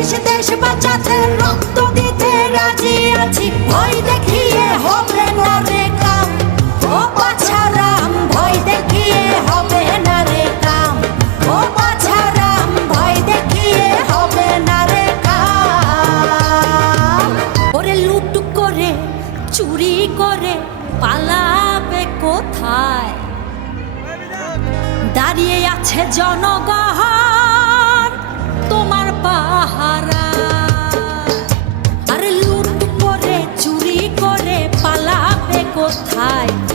দেশ বাঁচাতে, রক্ত দিতে রাজি আছি। ভয় দেখিয়ে হবে না রে কাম। ও ভয় দেখিয়ে হবে না রে কাম। ও ভয় দেখিয়ে হবে না রে কাম। ওরে লুট করে, চুরি করে পালাবে কোথায়? দাঁড়িয়ে আছে জনগণ। কোথায়